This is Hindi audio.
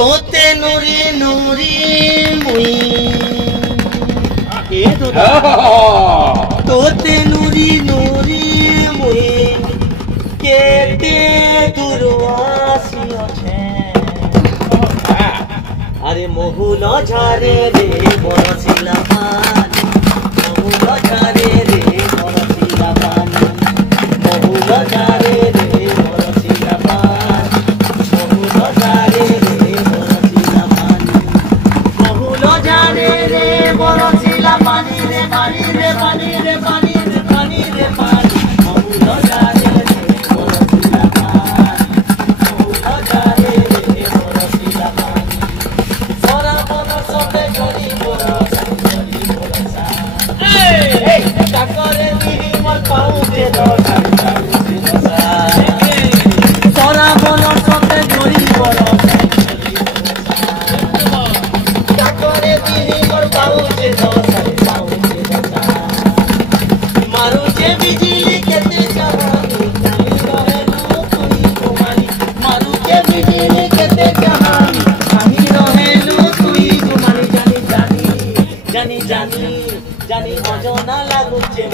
तोते नूरी नूरी मुई तोते नूरी नूरी मुई केते दूरवासी अछे अरे महुल झारे रे बरसिला पानी महुल झारे रे बरसिला पानी महुल झारे रे बरसिला पानी महुल झारे रे बरसिला पानी महुल झारे रे बरसिला पानी रे पानी रे पानी रे पानी रे पानी रे पानी महुल झारे रे बरसिला पानी महुल झारे रे बरसिला पानी सोरा मन सोते जोड़ी बरसा जोड़ी बरसा ए टाकरे दिही मोर पाऊ दे दो टाकरे दे दो सोरा मन सोते जोड़ी बरसा टाकरे दिही मोर पाऊ दे दो पाऊ दे दो मारू जे बिजली केते जहानी ताई रहे नु तुई कुमारी मारू जे बिजली केते जहानी ताई रहे नु तुई कुमारी जानी जानी जानी जानी जानी अजना लागुचे